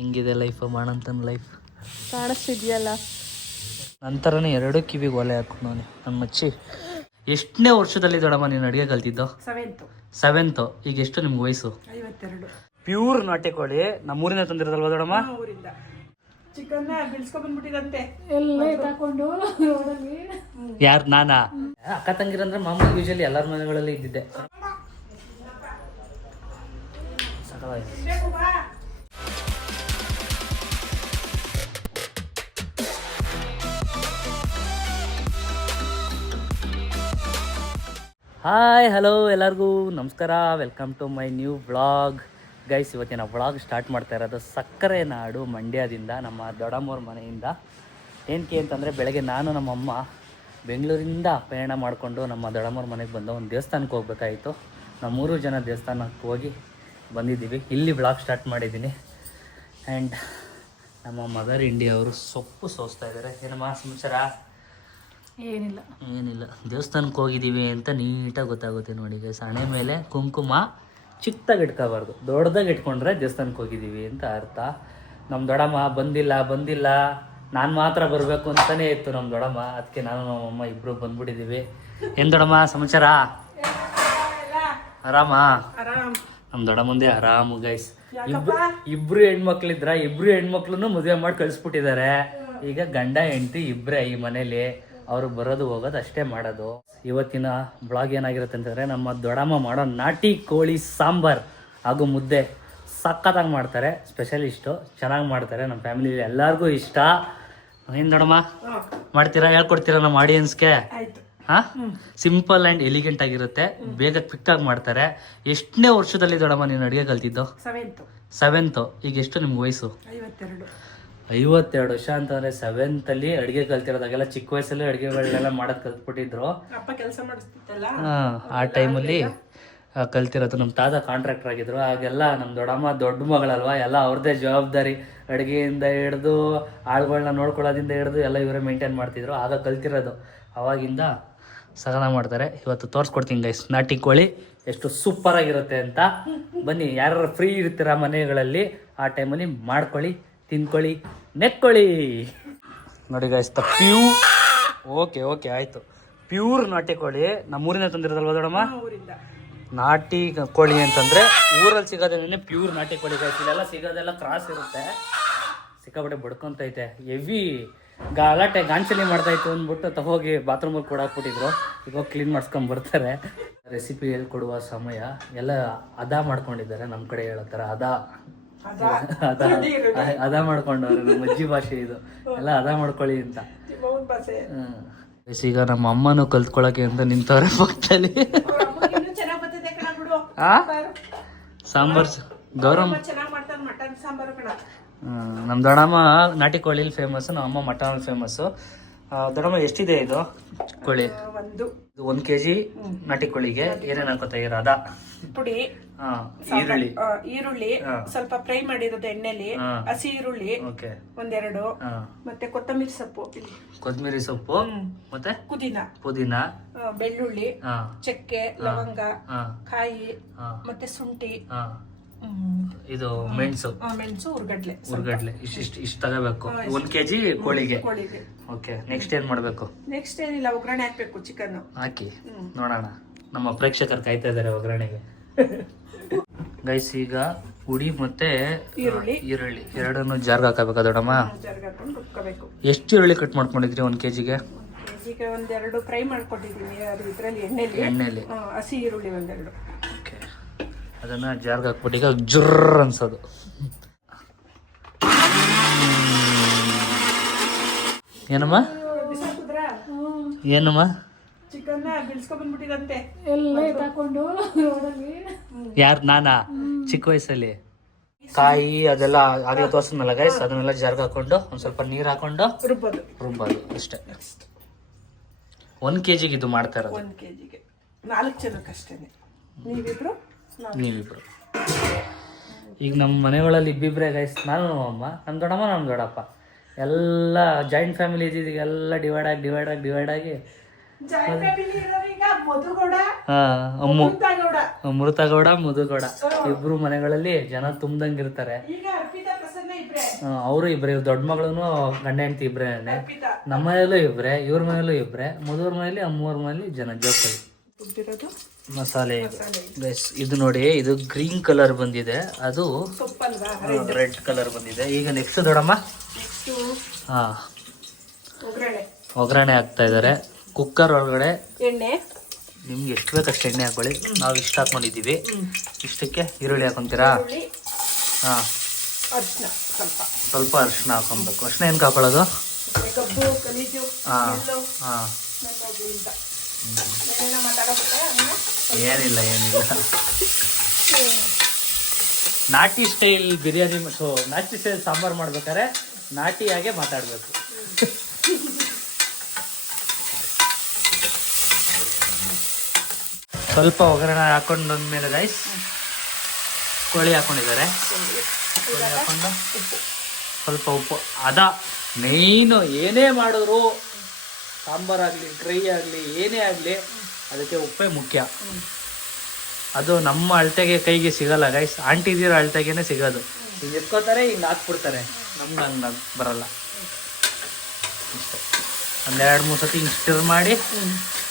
ಹೆಂಗಿದೆ life ಮಾಡಂತನ life ಕಾಣಿಸ್ತಿದ್ಯಲ್ಲ. ನಂತರನೇ 2 ಕಿವಿಗೆ ಒಲೆ ಹಾಕೊಂಡವನೆ ನನ್ನ ಮಚ್ಚಿ. ಎಷ್ಟನೇ ವರ್ಷದಲ್ಲಿ ದೊಡಮ್ಮ ನೀನು ಅಡುಗೆ ಕಲ್ತಿದ್ದು? 7th. ಈಗ ಎಷ್ಟು ನಿಮ್ಗೆ ವಯಸ್ಸು? 52. ಪ್ಯೂರ್ ನಾಟಿ ಕೋಳಿ ನಮ್ಮೂರಿನ ತಂದಿರೋದಲ್ವ ದೊಡಮ್ಮ? ಊರಿಂದ ಚಿಕನ್ ಬಿಡಿಸ್ಕೊಂಡ್ ಬಂದ್ಬಿಟ್ಟಿದಂತೆ ಎಲ್ಲ ತಕೊಂಡು ರೋಡಲ್ಲಿ. ಯಾರು ನಾನಾ? ಅಕ್ಕ ತಂಗಿರಂದ್ರೆ ಮಾಮೂಲಿ ಯೂಶಲಿ ಎಲ್ಲರ ಮನೆಗಳಲ್ಲಿ ಇದ್ದಿದ್ದೆ. ಹಾಯ್ ಹಲೋ ಎಲ್ಲರಿಗೂ ನಮಸ್ಕಾರ, welcome to my new vlog. Guys, ಇವತ್ತಿನ ವ್ಲಾಗ್ ಸ್ಟಾರ್ಟ್ ಮಾಡ್ತಾ ಇರೋದು ಸಕ್ಕರೆ ನಾಡು ಮಂಡ್ಯದಿಂದ, ನಮ್ಮ ದೊಡ್ಡಮ್ಮವ್ರ ಮನೆಯಿಂದ. ಏನಕ್ಕೆ ಅಂತಂದರೆ ಬೆಳಗ್ಗೆ ನಾನು ನಮ್ಮಮ್ಮ ಬೆಂಗಳೂರಿಂದ ಪ್ರಯಾಣ ಮಾಡಿಕೊಂಡು ನಮ್ಮ ದೊಡ್ಡಮ್ಮವ್ರ ಮನೆಗೆ ಬಂದು ಒಂದು ದೇವಸ್ಥಾನಕ್ಕೆ ಹೋಗ್ಬೇಕಾಯಿತು. ನಾವು 3 ಜನ ದೇವಸ್ಥಾನಕ್ಕೆ ಹೋಗಿ ಬಂದಿದ್ದೀವಿ. ಇಲ್ಲಿ ವ್ಲಾಗ್ ಸ್ಟಾರ್ಟ್ ಮಾಡಿದ್ದೀನಿ. ಆ್ಯಂಡ್ ನಮ್ಮ ಮದರ್ ಇಂಡಿಯಾ ಅವರು ಸೊಪ್ಪು ಸೋಸ್ತಾ ಇದ್ದಾರೆ. ಏನಮ್ಮ ಸಮಾಚಾರ? ಏನಿಲ್ಲ, ದೇವಸ್ಥಾನಕ್ಕೆ ಹೋಗಿದ್ದೀವಿ ಅಂತ ನೀಟಾಗಿ ಗೊತ್ತಾಗುತ್ತೆ ನೋಡಿ ಗೈಸ್. ಹಣೆ ಮೇಲೆ ಕುಂಕುಮ ಚಿಕ್ಕದಾಗಿ ಇಟ್ಕೋಬಾರ್ದು, ದೊಡ್ಡದಾಗಿ ಇಟ್ಕೊಂಡ್ರೆ ದೇವಸ್ಥಾನಕ್ಕೆ ಹೋಗಿದ್ದೀವಿ ಅಂತ ಅರ್ಥ. ನಮ್ಮ ದೊಡ್ಡಮ್ಮ ಬಂದಿಲ್ಲ, ನಾನು ಮಾತ್ರ ಬರಬೇಕು ಅಂತಲೇ ಇತ್ತು ನಮ್ಮ ದೊಡ್ಡಮ್ಮ. ಅದಕ್ಕೆ ನಾನು ನಮ್ಮಮ್ಮ ಇಬ್ಬರು ಬಂದ್ಬಿಟ್ಟಿದ್ದೀವಿ. ಏನು ದೊಡ್ಡಮ್ಮ ಸಮಾಚಾರ? ಆರಾಮ? ನಮ್ಮ ದೊಡ್ಡಮ್ಮಂದೇ ಆರಾಮು ಗೈಸ್. ಇಬ್ರು ಹೆಣ್ಮಕ್ಳಿದ್ರ, ಇಬ್ರು ಹೆಣ್ಮಕ್ಳನ್ನು ಮದುವೆ ಮಾಡಿ ಕಳಿಸ್ಬಿಟ್ಟಿದ್ದಾರೆ. ಈಗ ಗಂಡ ಹೆಂಡತಿ ಇಬ್ಬರೇ ಈ ಮನೇಲಿ. ಅವರು ಬರೋದು ಹೋಗೋದು ಅಷ್ಟೇ ಮಾಡೋದು. ಇವತ್ತಿನ ಬ್ಲಾಗ್ ಏನಾಗಿರುತ್ತೆ ಅಂತಂದರೆ, ನಮ್ಮ ದೊಡ್ಡಮ್ಮ ಮಾಡೋ ನಾಟಿ ಕೋಳಿ ಸಾಂಬಾರ್ ಹಾಗೂ ಮುದ್ದೆ ಸಖತ್ತಾಗಿ ಮಾಡ್ತಾರೆ. ಸ್ಪೆಷಲಿಸ್ಟು, ಚೆನ್ನಾಗಿ ಮಾಡ್ತಾರೆ. ನಮ್ಮ ಫ್ಯಾಮಿಲಿಯಲ್ಲಿ ಎಲ್ಲರಿಗೂ ಇಷ್ಟ. ಏನು ದೊಡ್ಡಮ್ಮ ಮಾಡ್ತೀರಾ? ಹೇಳ್ಕೊಡ್ತೀರಾ ನಮ್ಮ ಆಡಿಯನ್ಸ್ಗೆ? ಹಾಂ, ಸಿಂಪಲ್ ಆ್ಯಂಡ್ ಎಲಿಗೆಂಟ್ ಆಗಿರುತ್ತೆ, ಬೇಗ ಕ್ವಿಕ್ಕಾಗಿ ಮಾಡ್ತಾರೆ. ಎಷ್ಟನೇ ವರ್ಷದಲ್ಲಿ ದೊಡ್ಡಮ್ಮ ನೀನು ಅಡುಗೆ ಕಲ್ತಿದ್ದು? 7th. ಈಗ ಎಷ್ಟು ನಿಮ್ಗೆ ವಯಸ್ಸು? 52 ವರ್ಷ ಅಂತಂದರೆ 7th ಅಲ್ಲಿ ಅಡುಗೆ ಕಲ್ತಿರೋದಾಗೆಲ್ಲ ಚಿಕ್ಕ ವಯಸ್ಸಲ್ಲಿ ಅಡುಗೆಗಳನ್ನೆಲ್ಲ ಮಾಡೋದು ಕಲ್ತ್ಬಿಟ್ಟಿದ್ರು. ಆ ಟೈಮಲ್ಲಿ ಕಲ್ತಿರೋದು. ನಮ್ಮ ತಾತ ಕಾಂಟ್ರಾಕ್ಟರ್ ಆಗಿದ್ರು. ಆಗೆಲ್ಲ ನಮ್ಮ ದೊಡ್ಡಮ್ಮ ದೊಡ್ಡ ಮಗಳಲ್ವ, ಎಲ್ಲ ಅವ್ರದ್ದೇ ಜವಾಬ್ದಾರಿ. ಅಡುಗೆಯಿಂದ ಹಿಡ್ದು ಆಳುಗಳನ್ನ ನೋಡ್ಕೊಳ್ಳೋದಿಂದ ಹಿಡ್ದು ಎಲ್ಲ ಇವರೇ ಮೇಂಟೈನ್ ಮಾಡ್ತಿದ್ರು. ಆಗ ಕಲ್ತಿರೋದು. ಅವಾಗಿಂದ ಸಗನ ಮಾಡ್ತಾರೆ. ಇವತ್ತು ತೋರಿಸ್ಕೊಡ್ತೀನಿ ಗೈಸ್ ನಾಟಿ ಕೋಳಿ ಎಷ್ಟು ಸೂಪರಾಗಿರುತ್ತೆ ಅಂತ. ಬನ್ನಿ, ಯಾರು ಫ್ರೀ ಇರ್ತೀರ ಮನೆಗಳಲ್ಲಿ ಆ ಟೈಮಲ್ಲಿ ಮಾಡ್ಕೊಳ್ಳಿ, ತಿನ್ಕೊಳ್ಳಿ, ನೆಕ್ಕೊಳ್ಳಿ. ನೋಡಿ ಗೈಸ್, ಓಕೆ ಆಯಿತು. ಪ್ಯೂರ್ ನಾಟಿ ಕೋಳಿ ನಮ್ಮೂರಿನ ತಂದಿರೋದಲ್ವ ದೊಡ್ಡಮ್ಮ? ನಾಟಿ ಕೋಳಿ ಅಂತಂದರೆ ಊರಲ್ಲಿ ಸಿಗೋದೇನೆ ಪ್ಯೂರ್ ನಾಟಿ ಕೋಳಿ ಗೈಸ್. ಇಲ್ಲೆಲ್ಲ ಸಿಗೋದೆಲ್ಲ ಕ್ರಾಸ್ ಇರುತ್ತೆ. ಸಿಕ್ಕಾಪಟ್ಟೆ ಬಡ್ಕೊಂತೈತೆ, ಹೆವಿ ಗಲಾಟೆ ಗಾಂಚಲಿ ಮಾಡ್ತಾಯಿತ್ತು ಅಂದ್ಬಿಟ್ಟು ತಗೋಗಿ ಬಾತ್ರೂಮಲ್ಲಿ ಕೂಡ ಹಾಕ್ಬಿಟ್ಟಿದ್ರು. ಈಗ ಹೋಗಿ ಕ್ಲೀನ್ ಮಾಡಿಸ್ಕೊಂಬರ್ತಾರೆ. ರೆಸಿಪಿ ಹೇಳ್ಕೊಡುವ ಸಮಯ ಎಲ್ಲ ಅದ ಮಾಡ್ಕೊಂಡಿದ್ದಾರೆ. ನಮ್ಮ ಕಡೆ ಹೇಳೋ ಥರ ಅದ ಮಾಡ್ಕೊಂಡವ್ರೆ. ನಮ್ಮ ಅಜ್ಜಿ ಭಾಷೆ ಇದು. ಎಲ್ಲ ಅದ ಮಾಡ್ಕೊಳ್ಳಿ ಅಂತ. ಈಗ ನಮ್ಮ ಅಮ್ಮನೂ ಕಲ್ತ್ಕೊಳಕ್ಕೆ ಅಂತ ನಿಂತವ್ರೆ ಪಕ್ಕದಲ್ಲಿ. ಸಾಂಬಾರ್ ಗೌರಮ್ಮ ನಮ್ಮ ದೊಡ್ಡಮ್ಮ ನಾಟಿ ಕೋಳಿಲಿ ಫೇಮಸ್, ನಮ್ಮ ಅಮ್ಮ ಮಟನ್ ಫೇಮಸ್ಸು. ದೊಡ್ಡಮ್ಮ ಎಷ್ಟಿದೆ ಇದು ಕೋಳಿ? 1 kg ನಾಟಿ ಕೋಳಿಗೆ ಏನೇನು ಹಾಕೋತಾ ಇರೋ? ಅದ ಪುಡಿ, ಈರುಳ್ಳಿ ಸ್ವಲ್ಪ ಫ್ರೈ ಮಾಡಿರೋದು ಎಣ್ಣೆಲಿ, ಹಸಿ ಈರುಳ್ಳಿ ಒಂದೆರಡು, ಮತ್ತೆ ಕೊತ್ತಂಬರಿ ಸೊಪ್ಪು ಮತ್ತೆ ಪುದೀನ, ಬೆಳ್ಳುಳ್ಳಿ, ಚಕ್ಕೆ, ಲವಂಗ, ಕಾಯಿ, ಮತ್ತೆ ಶುಂಠಿ, ಇದು ಮೆಣಸು, ಉರ್ಗಡ್ಲೆ ಇಷ್ಟು ತಗೋಬೇಕು 1 kg ಕೋಳಿಗೆ. ಓಕೆ, ನೆಕ್ಸ್ಟ್ ಏನ್ ಮಾಡ್ಬೇಕು? ನೆಕ್ಸ್ಟ್ ಏನಿಲ್ಲ, ಒಗ್ಗರಣೆ ಹಾಕ್ಬೇಕು. ಚಿಕನ್ ಹಾಕಿ ನೋಡೋಣ. ನಮ್ಮ ಪ್ರೇಕ್ಷಕರು ಕಾಯ್ತಾ ಇದಾರೆ ಒಗ್ಗರಣೆಗೆ. ಗೈಸ್, ಈಗ ಪುಡಿ ಮತ್ತೆ ಈರುಳ್ಳಿ ಎರಡನ್ನು ಜಾರ್ಗೆ ಹಾಕಬೇಕಾ ದೊಡ್ಡಮ್ಮ? ಎಷ್ಟು ಈರುಳ್ಳಿ ಕಟ್ ಮಾಡ್ಕೊಂಡಿದ್ರಿ 1 kgಗೆ? ಒಂದೆರಡು ಫ್ರೈ ಮಾಡ್ಕೊಂಡಿದ್ದೀನಿ ಇದರಲ್ಲಿ ಎಣ್ಣೆಲಿ. ಹಸಿ ಈರುಳ್ಳಿ ಒಂದೆರಡು. ಓಕೆ, ಅದನ್ನ ಜಾರ್ಗೆ ಹಾಕ್ಬಿಟ್ಟು ಈಗ ಜುರ್ರ್ ಅನ್ಸೋದು. ಏನಮ್ಮ ಚಿಕನ್ ಬಿಡಿಸ್ಕೊಂಡ್ ಬಂದ್ಬಿಟ್ಟಿದಂತೆ ಎಲ್ಲ ತಕೊಂಡು ರೋಡಲ್ಲಿ. ಯಾರು ನಾನಾ? ಚಿಕ್ಕ ವಯಸ್ಸಲ್ಲಿ ಕಾಯಿ ಅದೆಲ್ಲ ಆಗ್ಲೇ ತೋರ್ಸಿದ್ಮೇಲೆ ಗೈಸ್, ಅದನ್ನೆಲ್ಲ ಜಾರ್ಗೆ ಹಾಕೊಂಡು ಒಂದ್ ಸ್ವಲ್ಪ ನೀರು ಹಾಕೊಂಡು ರುಬ್ಬೋದು ಅಷ್ಟೇ. 1 kgಗೆ ಇದು ಮಾಡ್ತಾ ಇರೋದು. 1 kgಗೆ 4 ಜನಕ್ಕಷ್ಟೇ. ನೀವಿಬ್ರು. ಈಗ ನಮ್ಮ ಮನೆಗಳಲ್ಲಿ ಇಬ್ಬಿಬ್ರೆ ಗೈಸ್, ನಾನು ಅಮ್ಮ, ನಮ್ಮ ದೊಡ್ಡಮ್ಮ, ನಮ್ಮ ದೊಡ್ಡಪ್ಪ. ಎಲ್ಲ ಜಾಯಿಂಟ್ ಫ್ಯಾಮಿಲಿ ಇದ್ದಿದ್ದು ಎಲ್ಲ ಡಿವೈಡ್ ಆಗಿ ಅಮೃತಗೌಡ, ಮಧುಗೌಡ ಇಬ್ರು ಮನೆಗಳಲ್ಲಿ ಜನ ತುಂಬ್ದಂಗಿರ್ತಾರೆ. ಅವರು ಇಬ್ರೆ, ಇವ್ರ ದೊಡ್ಡ ಮಗಳೂ ಗಂಡ ಹೆಂಡತಿ ಇಬ್ರೇನೆ. ನಮ್ಮ ಮನೆಯಲ್ಲೂ ಇಬ್ರೆ, ಇವ್ರ ಮನೆಯಲ್ಲೂ ಇಬ್ರೆ, ಮದುವ್ರ ಮನೇಲಿ ಅಮ್ಮವ್ರ ಮನೇಲಿ ಜನ ಜೋಕಾಲಿ. ಮಸಾಲೆ ಗೈಸ್ ಇದು ನೋಡಿ, ಇದು ಗ್ರೀನ್ ಕಲರ್ ಬಂದಿದೆ, ಅದು ರೆಡ್ ಕಲರ್ ಬಂದಿದೆ. ಈಗ ನೆಕ್ಸ್ಟ್ ದೊಡ್ಡಮ್ಮ ಹಾ ಒಗ್ಗರಣೆ ಹಾಕ್ತಾ ಇದ್ದಾರೆ. ಕುಕ್ಕರ್ ಒಳಗಡೆ ಎಣ್ಣೆ, ನಿಮ್ಗೆ ಎಷ್ಟು ಬೇಕಷ್ಟು ಎಣ್ಣೆ ಹಾಕೊಳ್ಳಿ. ನಾವು ಇಷ್ಟು ಹಾಕೊಂಡಿದ್ದೀವಿ. ಇಷ್ಟಕ್ಕೆ ಈರುಳ್ಳಿ ಹಾಕೊಂತೀರಾ? ಹಾ, ಸ್ವಲ್ಪ ಅರಿಶಿನ ಹಾಕೊಬೇಕು. ಅರಿಶಿನ ಏನಕ್ಕೆ ಹಾಕೊಳ್ಳೋದು? ಹಾಂ ಹಾಂ, ಏನಿಲ್ಲ ನಾಟಿ ಸ್ಟೈಲ್ ಬಿರಿಯಾನಿ, ನಾಟಿ ಸ್ಟೈಲ್ ಸಾಂಬಾರು ಮಾಡ್ಬೇಕಾದ್ರೆ ನಾಟಿಯಾಗೆ ಮಾತಾಡಬೇಕು. ಸ್ವಲ್ಪ ಒಗ್ಗರಣೆ ಹಾಕೊಂಡು ಬಂದ್ಮೇಲೆ ರೈಸ್ ಕೋಳಿ ಹಾಕೊಂಡಿದ್ದಾರೆ. ಕೋಳಿ ಹಾಕೊಂಡು ಸ್ವಲ್ಪ ಉಪ್ಪು. ಅದ ಮೇಯ್ನು, ಏನೇ ಮಾಡಿದ್ರು ಸಾಂಬಾರಾಗಲಿ ಡ್ರೈ ಆಗಲಿ ಏನೇ ಆಗಲಿ ಅದಕ್ಕೆ ಉಪ್ಪೇ ಮುಖ್ಯ. ಅದು ನಮ್ಮ ಅಳತೆಗೆ ಕೈಗೆ ಸಿಗಲ್ಲ ಗೈಸ್, ಆಂಟಿದಿರೋ ಅಳತೆಗೇನೆ ಸಿಗೋದು. ಹಿಂಗೆ ಎತ್ಕೋತಾರೆ, ಹಿಂಗೆ ಹಾಕ್ಬಿಡ್ತಾರೆ, ನಮ್ಗೆ ಹಂಗೆ ಬರಲ್ಲ. ಅಷ್ಟೇ, ಒಂದು 2-3 ಸತಿ ಹಿಂಗೆ ಸ್ಟಿರ್ ಮಾಡಿ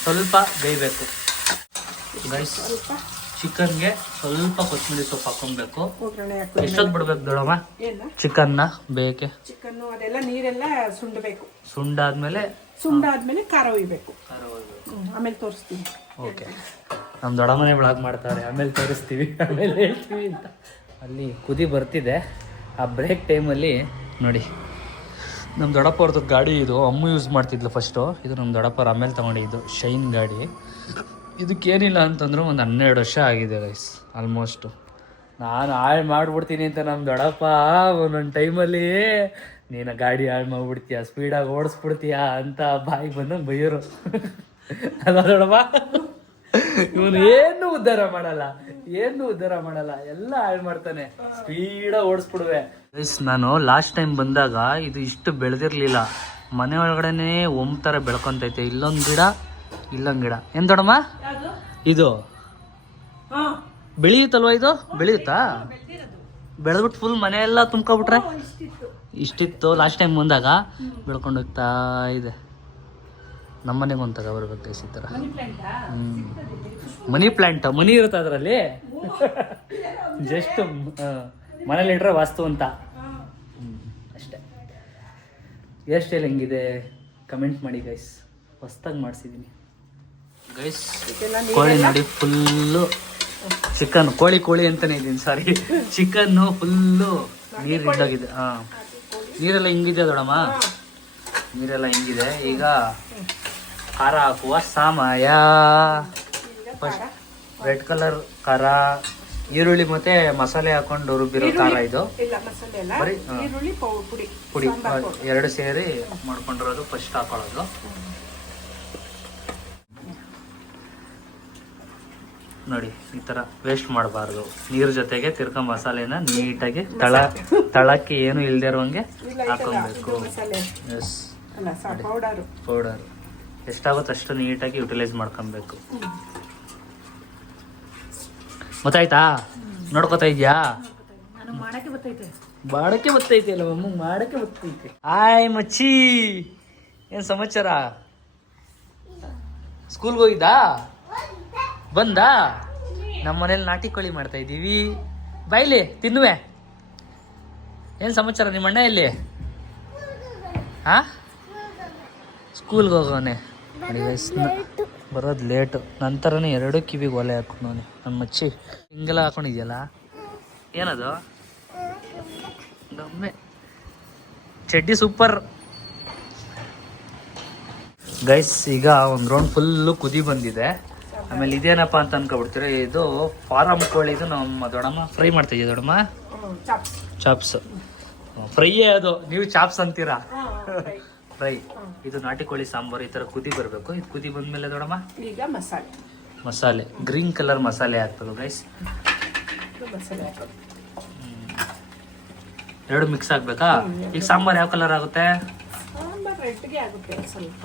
ಸ್ವಲ್ಪ ಬೇಯಬೇಕು ಗೈಸ್. ಚಿಕನ್ಗೆ ಸ್ವಲ್ಪ ಕೊತ್ತಂಬರಿ ಸೊಪ್ಪು ಹಾಕೊಬೇಕು. ಎಷ್ಟೊತ್ತು ಬಿಡ್ಬೇಕು ದೊಡ್ಡಮ್ಮ ಚಿಕನ್ನ ಬೇಯಕ್ಕೆ? ಚಿಕನ್ನು ಅದೆಲ್ಲ ನೀರೆಲ್ಲ ಸುಂಡಬೇಕು. ಸುಂಡಾದ್ಮೇಲೆ ಖಾರ ಒಯ್ಬೇಕು. ಆಮೇಲೆ ತೋರಿಸ್ತೀವಿ. ಓಕೆ, ನಮ್ಮ ದೊಡ್ಡಮ್ಮನೇ ಬ್ಲಾಗ್ ಮಾಡ್ತಾರೆ, ಆಮೇಲೆ ತೋರಿಸ್ತೀವಿ, ಆಮೇಲೆ ಹೇಳ್ತೀವಿ ಅಂತ. ಅಲ್ಲಿ ಕುದಿ ಬರ್ತಿದೆ. ಆ ಬ್ರೇಕ್ ಟೈಮಲ್ಲಿ ನೋಡಿ, ನಮ್ಮ ದೊಡ್ಡಪ್ಪ ಅವ್ರದ್ದು ಗಾಡಿ ಇದು, ಅಮ್ಮ ಯೂಸ್ ಮಾಡ್ತಿದ್ಲು ಫಸ್ಟು. ಇದು ನಮ್ಮ ದೊಡ್ಡಪ್ಪವ್ರು ಆಮೇಲೆ ತೊಗೊಂಡಿದ್ದು ಶೈನ್ ಗಾಡಿ. ಇದಕ್ಕೇನಿಲ್ಲ ಅಂತಂದ್ರೆ ಒಂದು 12 ವರ್ಷ ಆಗಿದೆ ಗೈಸ್ ಆಲ್ಮೋಸ್ಟು. ನಾನು ಹಾಳು ಮಾಡಿಬಿಡ್ತೀನಿ ಅಂತ ನಮ್ಮ ದೊಡ್ಡಪ್ಪ ಒಂದೊಂದು ಟೈಮಲ್ಲಿ, ನೀನು ಗಾಡಿ ಹಾಳು ಮಾಡಿಬಿಡ್ತೀಯ, ಸ್ಪೀಡಾಗಿ ಓಡಿಸ್ಬಿಡ್ತೀಯ ಅಂತ ಬಾಯಿಗೆ ಬಂದಂಗೆ ಬೈಯೋರು ಅಲ್ವಾ ದೊಡ್ಡಪ್ಪ? ಇವನು ಏನು ಉದ್ಧಾರ ಮಾಡಲ್ಲ, ಎಲ್ಲ ಹಾಳು ಮಾಡ್ತಾನೆ, ಸ್ಪೀಡಾಗಿ ಓಡಿಸ್ಬಿಡುವೆ. ಗೈಸ್ ನಾನು ಲಾಸ್ಟ್ ಟೈಮ್ ಬಂದಾಗ ಇದು ಇಷ್ಟು ಬೆಳೆದಿರಲಿಲ್ಲ. ಮನೆ ಒಳಗಡೆನೇ ಥರ ಬೆಳ್ಕೊತೈತೆ. ಇಲ್ಲೊಂದು ಗಿಡ, ಇಲ್ಲೊಂದು ಗಿಡ. ಏನು ದೊಡ್ಡಮ್ಮ ಇದು ಬೆಳೆಯುತ್ತಲ್ವಾ? ಇದು ಬೆಳೆಯುತ್ತಾ? ಬೆಳೆದ್ಬಿಟ್ಟು ಫುಲ್ ಮನೆಯೆಲ್ಲ ತುಂಬ್ಕೊಬಿಟ್ರೆ? ಇಷ್ಟಿತ್ತು ಲಾಸ್ಟ್ ಟೈಮ್ ಬಂದಾಗ, ಬೆಳ್ಕೊಂಡು ಹೋಗ್ತಾ ಇದೆ. ನಮ್ಮನೆಗೆ ಒಂದು ತಗೊಬರ್ಬೇಕು ಗೈಸ್ ಈ ಥರ. ಮನಿ ಪ್ಲ್ಯಾಂಟ್, ಮನಿ ಇರುತ್ತೆ ಅದರಲ್ಲಿ, ಜಸ್ಟ್ ಮನೇಲಿ ಇಟ್ರೆ ವಾಸ್ತು ಅಂತ ಅಷ್ಟೇ. ಹೇರ್ ಸ್ಟೈಲ್ ಹೆಂಗಿದೆ ಕಮೆಂಟ್ ಮಾಡಿ ಗೈಸ್, ಹೊಸ್ದಾಗಿ ಮಾಡಿಸಿದ್ದೀನಿ ಗೈಸ್. ಕೋಳಿ ನೋಡಿ ಫುಲ್ಲು ಚಿಕನ್, ಕೋಳಿ ಅಂತಾನೆ ಇದ್ದೀನಿ, ಸಾರಿ, ಚಿಕನ್ನು ಫುಲ್ಲು ನೀರು ಇದ್ದಾಗಿದೆ. ಹಾಂ, ನೀರೆಲ್ಲ ಹಿಂಗಿದೆ ದೊಡ್ಡಮ್ಮ, ನೀರೆಲ್ಲ ಹಿಂಗಿದೆ. ಈಗ ಖಾರ ಹಾಕುವ ಸಮಯ. ಫಸ್ಟ್ ರೆಡ್ ಕಲರ್ ಖಾರ, ಈರುಳ್ಳಿ ಮತ್ತೆ ಮಸಾಲೆ ಹಾಕೊಂಡು ರುಬ್ಬಿರೋ ಖಾರ ಇದು. ಬರೀ ಪುಡಿ 2 ಸೇರಿ ಮಾಡ್ಕೊಂಡಿರೋದು ಫಸ್ಟ್ ಹಾಕೊಳ್ಳೋದು. ನೋಡಿ ಈ ಥರ ವೇಸ್ಟ್ ಮಾಡಬಾರ್ದು. ನೀರ್ ಜೊತೆಗೆ ತಿರ್ಕ ಮಸಾಲೆನ ನೀಟಾಗಿ ತಳಕ್ಕೆ ಏನು ಇಲ್ದೇ ಇರೋಂಗೆ ಹಾಕೊಬೇಕು. ಎಸ್, ಪೌಡರ್ ಎಷ್ಟಾಗುತ್ತೆ ಅಷ್ಟು ನೀಟಾಗಿ ಯುಟಿಲೈಸ್ ಮಾಡ್ಕೊಬೇಕು. ಗೊತ್ತಾಯ್ತಾ? ನೋಡ್ಕೊತಾ ಇದ್ಯಾ? ಮಾಡಕ್ಕೆ ಬರ್ತೈತೆ ಅಲ್ಲ ಮಮ್ಮ, ಮಾಡಕ್ಕೆ ಬರ್ತೈತೆ. ಆಯ್ ಮಚ್ಚಿ, ಏನ್ ಸಮಾಚಾರ? ಸ್ಕೂಲ್ಗೆ ಹೋಗಿದ್ದಾ? ಬಂದಾ? ನಮ್ಮ ಮನೇಲಿ ನಾಟಿ ಕೋಳಿ ಮಾಡ್ತಾ ಇದ್ದೀವಿ. ಬಾಯ್ಲಿ ತಿನ್ನುವೆ. ಏನು ಸಮಾಚಾರ? ನಿಮ್ಮ ಅಣ್ಣ ಎಲ್ಲಿ? ಹಾಂ, ಸ್ಕೂಲ್ಗೆ ಹೋಗೋನೆ. ಬರೋದು ಲೇಟು. ನಂತರನೇ 2 ಕಿವಿಗೆ ಒಲೆ ಹಾಕೊಂಡವನೆ ನಮ್ಮ ಮಚ್ಚಿ. ಹಿಂಗೆಲ್ಲ ಹಾಕೊಂಡಿದ್ಯಲ್ಲ, ಏನದು? ದಮ್ಮೆ ಚಡ್ಡಿ ಸೂಪರ್ ಗೈಸ್. ಈಗ ಒಂದು ರೌಂಡ್ ಫುಲ್ಲು ಕುದಿ ಬಂದಿದೆ. ಆಮೇಲೆ ಇದೇನಪ್ಪ ಅಂತ ಅನ್ಕೊಬಿಡ್ತೀರ, ಇದು ಫಾರಂ ಕೋಳಿ. ಇದು ನಮ್ಮ ದೊಡ್ಡಮ್ಮ ಫ್ರೈ ಮಾಡ್ತಿದ್ಯಾ ದೊಡ್ಡಮ್ಮ? ಚಾಪ್ಸ್ ಫ್ರೈಯೇ ಅದು, ನೀವು ಚಾಪ್ಸ್ ಅಂತೀರಾ? ಫ್ರೈ. ಇದು ನಾಟಿ ಕೋಳಿ ಸಾಂಬಾರು. ಈ ಥರ ಕುದಿ ಬರಬೇಕು. ಇದು ಕುದಿ ಬಂದ್ಮೇಲೆ ದೊಡ್ಡಮ್ಮ ಈಗ ಮಸಾಲೆ ಗ್ರೀನ್ ಕಲರ್ ಮಸಾಲೆ ಹಾಕ್ಬೇಕು ಗೈಸ್. 2 ಮಿಕ್ಸ್ ಆಗ್ಬೇಕಾ? ಈಗ ಸಾಂಬಾರು ಯಾವ ಕಲರ್ ಆಗುತ್ತೆ? ರೆಡ್ಗೆ ಆಗುತ್ತೆ ಸ್ವಲ್ಪ.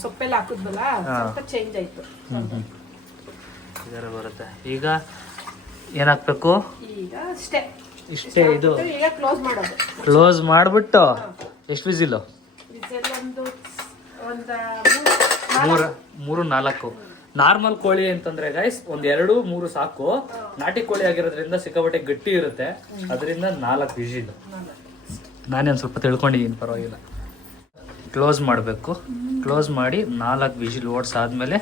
ಸೊಪ್ಪೆಲ್ಲ ಹಾಕಿದ್ವಲ್ಲ, ಸ್ವಲ್ಪ ಚೇಂಜ್ ಆಯ್ತು. ಇದರ ಬರುತ್ತೆ. ಈಗ ಏನಾಕ್ಬೇಕು? ಈಗ ಅಷ್ಟೇ, ಇಷ್ಟೇ ಇದು ಈಗ ಕ್ಲೋಸ್ ಮಾಡೋದು. ಕ್ಲೋಸ್ ಮಾಡಿಬಿಟ್ಟು ಎಷ್ಟು ವಿಸಿಲು? ವಿಸಿಲ್ ಒಂದು ಮೂರು ನಾಲ್ಕು. ನಾರ್ಮಲ್ ಕೋಳಿ ಅಂತಂದ್ರೆ ಗೈಸ್ 1 2 3 ಸಾಕು. ನಾಟಿ ಕೋಳಿ ಆಗಿರೋದ್ರಿಂದ ಸಿಕ್ಕಾಪಟ್ಟೆ ಗಟ್ಟಿ ಇರುತ್ತೆ, ಅದರಿಂದ 4 ವಿಸಿಲು. ನಾನೇನು ಸ್ವಲ್ಪ ತಿಳ್ಕೊಂಡಿದ್ದೀನಿ, ಪರವಾಗಿಲ್ಲ. ಕ್ಲೋಸ್ ಮಾಡಬೇಕು. ಕ್ಲೋಸ್ ಮಾಡಿ 4 ವಿಸಿಲ್ ಓಡಿಸಾದ್ಮೇಲೆ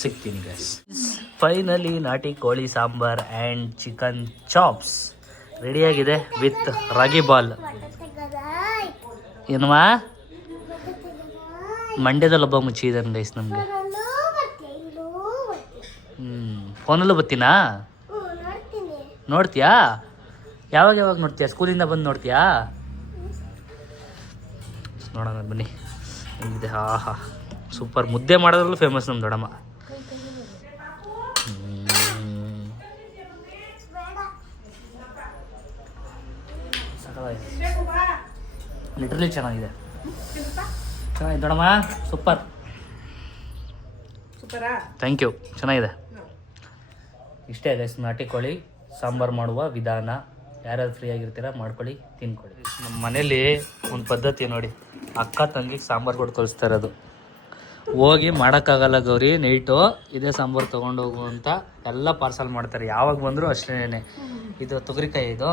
ಸಿಗ್ತೀನಿ ಗೈಸ್. ಫೈನಲಿ ನಾಟಿ ಕೋಳಿ ಸಾಂಬಾರ್ ಆ್ಯಂಡ್ ಚಿಕನ್ ಚಾಪ್ಸ್ ರೆಡಿಯಾಗಿದೆ ವಿತ್ ರಾಗಿ ಬಾಲ್. ಏನವಾ ಮಂಡ್ಯದಲ್ಲಿ ಒಬ್ಬ ಮುಚ್ಚಿ ಇದ್ದಾನೆ ಗೈಸ್ ನಮಗೆ. ಫೋನಲ್ಲೂ ಬರ್ತೀನಾ? ನೋಡ್ತೀಯಾ? ಯಾವಾಗ ನೋಡ್ತೀಯಾ? ಸ್ಕೂಲಿಂದ ಬಂದು ನೋಡ್ತೀಯಾ? ನೋಡೋಣ ಬನ್ನಿ ಹೆಂಗಿದೆ. ಹಾ ಸೂಪರ್. ಮುದ್ದೆ ಮಾಡೋದ್ರಲ್ಲೂ ಫೇಮಸ್ ನಮ್ಮ ದೊಡ್ಡಮ್ಮ. ಲಿಟ್ರಲಿ ಚೆನ್ನಾಗಿದೆ ದೊಡ್ಡಮ್ಮ. ಸೂಪರ್. Thank you. ಚೆನ್ನಾಗಿದೆ. ಇಷ್ಟೇ ಗೈಸ್ ನಾಟಿ ಕೋಳಿ ಸಾಂಬಾರು ಮಾಡುವ ವಿಧಾನ. ಯಾರ್ಯಾರು ಫ್ರೀ ಆಗಿರ್ತೀರಾ ಮಾಡ್ಕೊಳ್ಳಿ, ತಿನ್ಕೊಳ್ಳಿ. ನಮ್ಮ ಮನೇಲಿ ಒಂದು ಪದ್ಧತಿ ನೋಡಿ, ಅಕ್ಕ ತಂಗಿಗೆ ಸಾಂಬಾರು ಕೊಟ್ಟು ಕಳಿಸ್ತಾ ಇರೋದು. ಹೋಗಿ ಮಾಡೋಕ್ಕಾಗಲ್ಲ ಗೌರಿ, ನೈಟು ಇದೇ ಸಾಂಬಾರು ತೊಗೊಂಡೋಗು ಅಂತ ಎಲ್ಲ ಪಾರ್ಸಲ್ ಮಾಡ್ತಾರೆ. ಯಾವಾಗ ಬಂದರೂ ಅಷ್ಟೇನೆ. ಇದು ತೊಗರಿಕಾಯಿ, ಇದು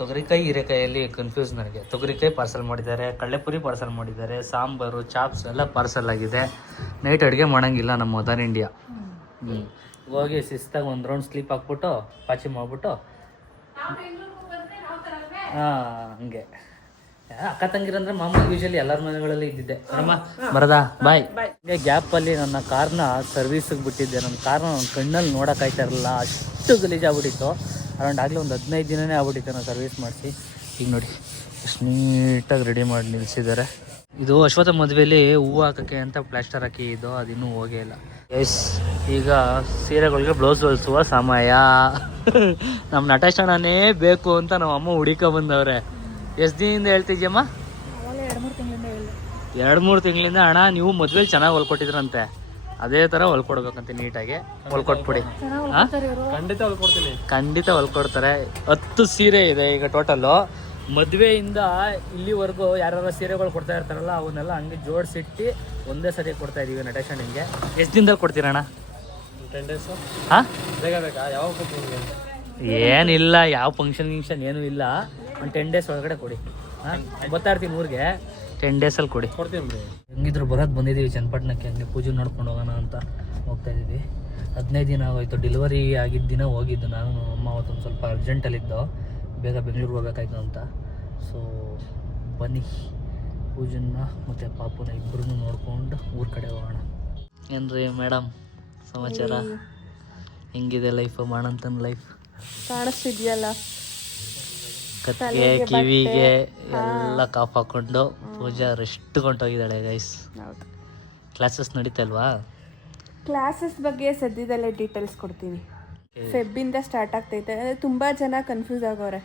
ತೊಗರಿಕಾಯಿ ಹೀರೆಕಾಯಲ್ಲಿ ಕನ್ಫ್ಯೂಸ್ ನನಗೆ. ತೊಗರಿಕಾಯಿ ಪಾರ್ಸಲ್ ಮಾಡಿದ್ದಾರೆ, ಕಡಲೆಪುರಿ ಪಾರ್ಸಲ್ ಮಾಡಿದ್ದಾರೆ, ಸಾಂಬಾರು ಚಾಪ್ಸ್ ಎಲ್ಲ ಪಾರ್ಸಲ್ ಆಗಿದೆ. ನೈಟ್ ಅಡುಗೆ ಮಾಡೋಂಗಿಲ್ಲ ನಮ್ಮ ಮದರ್ ಇಂಡಿಯಾ. ಹೋಗಿ ಶಿಸ್ತಾಗಿ 1 ರೌಂಡ್ ಸ್ಲೀಪ್ ಹಾಕ್ಬಿಟ್ಟು ಪಾಚಿ ಮಾಡ್ಬಿಟ್ಟು ಹಂಗೆ. ಅಕ್ಕ ತಂಗಿರಂದ್ರೆ ಮಾಮೂಲಿ ಯೂಶಲಿ ಎಲ್ಲರ ಮನೆಗಳಲ್ಲಿ ಇದ್ದಿದ್ದೆ. ಬರದಾ ಬಾಯ್. ಹಿಂಗೆ ಗ್ಯಾಪಲ್ಲಿ ನನ್ನ ಕಾರ್ನ ಸರ್ವೀಸಿಗೆ ಬಿಟ್ಟಿದ್ದೆ. ನನ್ನ ಕಾರ್ನ ನನ್ನ ಕಣ್ಣಲ್ಲಿ ನೋಡೋಕ್ಕಾಯ್ತಾ ಇರಲಿಲ್ಲ, ಅಷ್ಟು ಗಲೀಜಾಗ್ಬಿಟ್ಟಿತ್ತು. ಅರೌಂಡ್ ಆಗಲೇ ಒಂದು 15 ದಿನನೇ ಆಗ್ಬಿಟ್ಟಿತ್ತು ನಾನು ಸರ್ವೀಸ್ ಮಾಡಿಸಿ. ಈಗ ನೋಡಿ ಎಷ್ಟು ನೀಟಾಗಿ ರೆಡಿ ಮಾಡಿ ನಿಲ್ಲಿಸಿದ್ದಾರೆ. ಇದು ಅಶ್ವತ್ಥ ಮದುವೆಯಲ್ಲಿ ಹೂವು ಹಾಕೋಕ್ಕೆ ಅಂತ ಪ್ಲಾಸ್ಟರ್ ಹಾಕಿ ಇದು ಅದಿನ್ನೂ ಹೋಗೇ ಇಲ್ಲ. ಎಸ್, ಈಗ ಸೀರೆಗಳಿಗೆ ಬ್ಲೌಸ್ ಹೊಲಿಸುವ ಸಮಯ. ನಮ್ಮ ನಟೇಶಣ್ಣನೇ ಬೇಕು ಅಂತ ನಮ್ಮ ಅಮ್ಮ ಹುಡುಕ ಬಂದವ್ರೆ. ಎಷ್ಟು ದಿನದಿಂದ ಹೇಳ್ತಿದ್ಯಮ್ಮ? 2-3 ತಿಂಗಳಿಂದ. ಅಣ್ಣ ನೀವು ಮದುವೆಲಿ ಚೆನ್ನಾಗಿ ಹೊಲ್ಕೊಟ್ಟಿದ್ರಂತೆ, ಅದೇ ಥರ ಹೊಲ್ಕೊಡ್ಬೇಕಂತೆ, ನೀಟಾಗಿ ಹೊಲ್ಕೊಟ್ಬಿಡಿ. ಖಂಡಿತ ಹೊಲ್ಕೊಡ್ತಾರೆ. 10 ಸೀರೆ ಇದೆ ಈಗ ಟೋಟಲ್ಲು. ಮದುವೆಯಿಂದ ಇಲ್ಲಿವರೆಗೂ ಯಾರ್ಯಾರ ಸೀರೆಗಳು ಕೊಡ್ತಾ ಇರ್ತಾರಲ್ಲ ಅವನ್ನೆಲ್ಲ ಹಂಗೆ ಜೋಡಿಸಿಟ್ಟು ಒಂದೇ ಸರಿ ಕೊಡ್ತಾ ಇದೀವಿ ನಟೇಶನಿಗೆ. ಎಷ್ಟು ದಿನದಲ್ಲಿ ಕೊಡ್ತೀರಣ್ಣ? 10 ಡೇಸ್. ಹಾಂ, ಬೇಗ ಬೇಕಾ? ಯಾವ ಏನಿಲ್ಲ, ಯಾವ ಫಂಕ್ಷನ್ ಏನೂ ಇಲ್ಲ. ಒಂದು 10 ಡೇಸ್ ಒಳಗಡೆ ಕೊಡಿ. ಹಾಂ, ಬರ್ತಾ ಇರ್ತೀನಿ ಊರಿಗೆ, 10 ಡೇಸಲ್ಲಿ ಕೊಡಿ. ಕೊಡ್ತೀನಿ. ಹೆಂಗಿದ್ರು ಬರೋದು ಬಂದಿದ್ದೀವಿ ಚನ್ನಪಟ್ಟಣಕ್ಕೆ, ಹಂಗೆ ಪೂಜೆ ನೋಡ್ಕೊಂಡು ಹೋಗೋಣ ಅಂತ ಹೋಗ್ತಾ ಇದ್ದೀವಿ. 15 ದಿನ ಆಗೋಯ್ತು. ಡೆಲಿವರಿ ಆಗಿದ್ದ ದಿನ ಹೋಗಿದ್ದು ನಾನು. ಅಮ್ಮ ಅವತ್ತೊಂದು ಸ್ವಲ್ಪ ಅರ್ಜೆಂಟಲ್ಲಿದ್ದು, ಬೇಗ ಬೆಂಗಳೂರಿಗೆ ಹೋಗ್ಬೇಕಾಯ್ತು ಅಂತ. ಸೊ ಬನ್ನಿ ಪೂಜನ್ನ ಮತ್ತು ಪಾಪುನ ಇಬ್ಬರೂ ನೋಡ್ಕೊಂಡು ಊರ ಕಡೆ ಹೋಗೋಣ. ಏನ್ರಿ ಮೇಡಮ್ ಸಮಾಚಾರ? ಹೆಂಗಿದೆ ಲೈಫ್? ಮಾಡಂತನ ಲೈಫ್ ಕಾಣಿಸ್ತಿದ್ಯಲ್ಲ. ಕತ್ತಿಗೆ ಕಿವಿಗೆ ಎಲ್ಲ ಕಾಫ್ ಹಾಕೊಂಡು ಪೂಜಾ ರೆಸ್ಟ್ ಹೊಂಟೋಗಿದ್ದಾಳೆ ಗೈಸ್. ಕ್ಲಾಸಸ್ ನಡೀತಲ್ವಾ? ಕ್ಲಾಸಸ್ ಬಗ್ಗೆ ಸದ್ಯದಲ್ಲೇ ಡೀಟೇಲ್ಸ್ ಕೊಡ್ತೀನಿ. ಫೆಬ್ಬಿಂದ ಸ್ಟಾರ್ಟ್ ಆಗ್ತೈತೆ. ಅಂದರೆ ತುಂಬ ಜನ ಕನ್ಫ್ಯೂಸ್ ಆಗೋರೆ,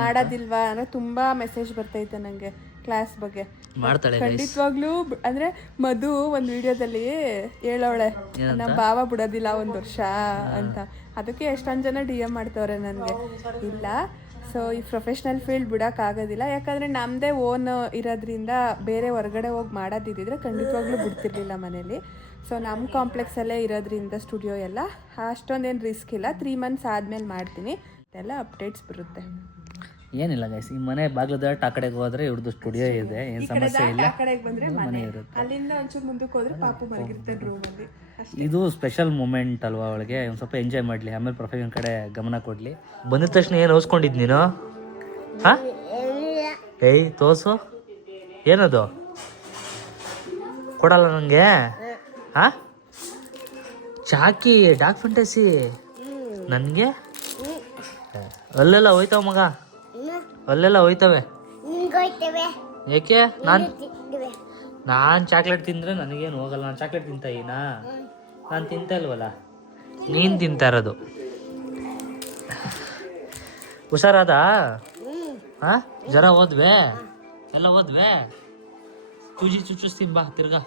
ಮಾಡೋದಿಲ್ವಾ ಅಂದರೆ ತುಂಬ ಮೆಸೇಜ್ ಬರ್ತೈತೆ ನನಗೆ ಕ್ಲಾಸ್ ಬಗ್ಗೆ. ಮಾಡ್ತಾಳೆ ಖಂಡಿತವಾಗ್ಲೂ. ಅಂದರೆ ಮಧು ಒಂದು ವಿಡಿಯೋದಲ್ಲಿ ಹೇಳೋಳೆ, ನಮ್ಮ ಭಾವ ಬಿಡೋದಿಲ್ಲ 1 ವರ್ಷ ಅಂತ. ಅದಕ್ಕೆ ಎಷ್ಟೊಂದು ಜನ DM ಮಾಡ್ತವ್ರೆ ನನಗೆ. ಇಲ್ಲ, ಸೊ ಈ ಪ್ರೊಫೆಷ್ನಲ್ ಫೀಲ್ಡ್ ಬಿಡೋಕ್ಕಾಗೋದಿಲ್ಲ. ಯಾಕಂದರೆ ನಮ್ಮದೇ ಓನ್ ಇರೋದ್ರಿಂದ ಬೇರೆ ಹೊರಗಡೆ ಹೋಗಿ ಮಾಡೋದಿದ್ದರೆ ಖಂಡಿತವಾಗ್ಲೂ ಬಿಡ್ತಿರ್ಲಿಲ್ಲ ಮನೇಲಿ. ಸೊ ನಮ್ಮ ಕಾಂಪ್ಲೆಕ್ಸಲ್ಲೇ ಇರೋದ್ರಿಂದ ಸ್ಟುಡಿಯೋ ಎಲ್ಲ ಅಷ್ಟೊಂದೇನು ರಿಸ್ಕ್ ಇಲ್ಲ. 3 ಮಂತ್ಸ್ ಆದಮೇಲೆ ಮಾಡ್ತೀನಿ, ಎಲ್ಲ ಅಪ್ಡೇಟ್ಸ್ ಬರುತ್ತೆ. ಏನಿಲ್ಲ ಗೈಸ್, ಈ ಮನೆ ಬಾಗ್ಲದಾಟ ಆ ಕಡೆಗೆ ಹೋದ್ರೆ ಇವ್ರದ್ದು ಸ್ಟುಡಿಯೋ ಇದೆ, ಏನು ಸಮಸ್ಯೆ ಇಲ್ಲ. ಆ ಕಡೆಗೆ ಬಂದರೆ ಮನೆ ಇರುತ್ತೆ, ಅಲ್ಲಿಂದ ಒಂಚೂರು ಮುಂದಕ್ಕೆ ಹೋದ್ರೆ ಪಾಪು ಮಲಗಿರ್ತಾನೆ ರೂಮಲ್ಲಿ. ಇದು ಸ್ಪೆಷಲ್ ಮೂಮೆಂಟ್ ಅಲ್ವಾ ಅವಳಿಗೆ, ಒಂದು ಸ್ವಲ್ಪ ಎಂಜಾಯ್ ಮಾಡಲಿ, ಆಮೇಲೆ ಪ್ರೊಫೆಷನ್ ಕಡೆ ಗಮನ ಕೊಡಲಿ. ಬಂದಿದ ತಕ್ಷಣ ಏನು ಓದಿಸ್ಕೊಂಡಿದ್ದು ನೀನು? ಹಾಂ, ಏಯ್ ತೋರ್ಸು, ಏನದು? ಕೊಡಲ್ಲ ನನಗೆ? ಹಾಂ, ಚಾಕಿ ಡಾರ್ಕ್ ಫ್ಯಾಂಟಸಿ ನನಗೆ? ಅಲ್ಲೆಲ್ಲ ಹೋಯ್ತಾವ ಮಗ, ಅಲ್ಲೆಲ್ಲ ಹೋಯ್ತವೆ. ಏಕೆ? ನಾನು ಚಾಕ್ಲೇಟ್ ತಿಂದರೆ ನನಗೇನು ಹೋಗಲ್ಲ. ನಾನು ಚಾಕ್ಲೇಟ್ ತಿಂತಾಯಿನಾ? ನಾನು ತಿಂತಾ ಇಲ್ವಲ್ಲ, ನೀನು ತಿಂತಾ ಇರೋದು. ಹುಷಾರಾದ? ಹಾಂ, ಜ್ವರ ಹೋದ್ವೆ? ಎಲ್ಲ ಹೋದ್ವೆ? ಚುಚ್ಚಿಸ್ತೀನಿ ಬಾ ತಿರ್ಗಾ.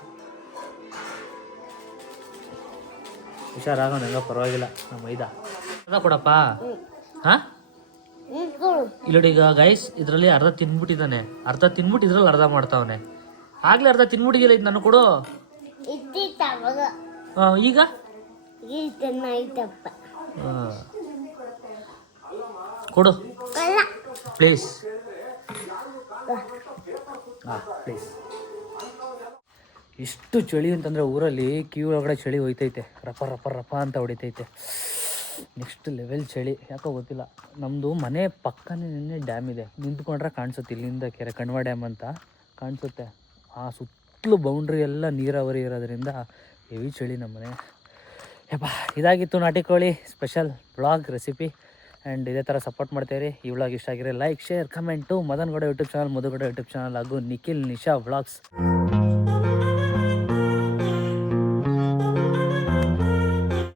ಹುಷಾರಾಗೋ, ನಂಗೆ ಪರವಾಗಿಲ್ಲ. ನಮ್ಮ ಮೈದಾ ಕೊಡಪ್ಪ. ಹಾಂ, ಇಲ್ಲೋಡಿ ಈಗ ಗೈಸ್ ಇದರಲ್ಲಿ ಅರ್ಧ ತಿನ್ಬಿಟ್ಟಿದ್ದಾನೆ, ಅರ್ಧ ತಿನ್ಬಿಟ್ಟು ಇದ್ರಲ್ಲಿ ಅರ್ಧ ಮಾಡ್ತಾವನೆ. ಆಗ್ಲೇ ಅರ್ಧ ತಿನ್ಬಿಟ್ಟಿದ್ದಿಲ್ಲ ಇದು ನಾನು ಕೊಡು. ಈಗ ಕೊಡು ಪ್ಲೀಸ್. ಪ್ಲೀಸ್. ಎಷ್ಟು ಚಳಿ ಅಂತಂದರೆ ಊರಲ್ಲಿ ಕಿವಿ ಒಳಗಡೆ ಚಳಿ ಹೋಯ್ತೈತೆ, ರಪ ರಪ ರಪ ಅಂತ ಹೊಡಿತೈತೆ. ನೆಕ್ಸ್ಟ್ ಲೆವೆಲ್ ಚಳಿ, ಯಾಕೋ ಗೊತ್ತಿಲ್ಲ. ನಮ್ಮದು ಮನೆ ಪಕ್ಕನೇ ಡ್ಯಾಮ್ ಇದೆ, ನಿಂತ್ಕೊಂಡ್ರೆ ಕಾಣಿಸುತ್ತೆ ಇಲ್ಲಿಂದ ಕೆರೆ, ಕಣ್ವ ಡ್ಯಾಮ್ ಅಂತ ಕಾಣಿಸುತ್ತೆ. ಆ ಸುತ್ತಲೂ ಬೌಂಡ್ರಿ ಎಲ್ಲ ನೀರಾವರಿ ಇರೋದ್ರಿಂದ ಹೆವಿ ಚಳಿ ನಮ್ಮ ಮನೆ. ಯಪ್ಪ, ಇದಾಗಿತ್ತು ನಾಟಿ ಕೋಳಿ ಸ್ಪೆಷಲ್ ವ್ಲಾಗ್ ರೆಸಿಪಿ. ಆ್ಯಂಡ್ ಇದೇ ಥರ ಸಪೋರ್ಟ್ ಮಾಡ್ತಾಯಿರಿ. ಈ ವ್ಲಾಗ್ ಇಷ್ಟ ಆಗಿರೋ like, share, comment. Madan Gowda YouTube channel, Madhugowda YouTube channel ಹಾಗೂ ನಿಖಿಲ್ ನಿಶಾ ವ್ಲಾಗ್ಸ್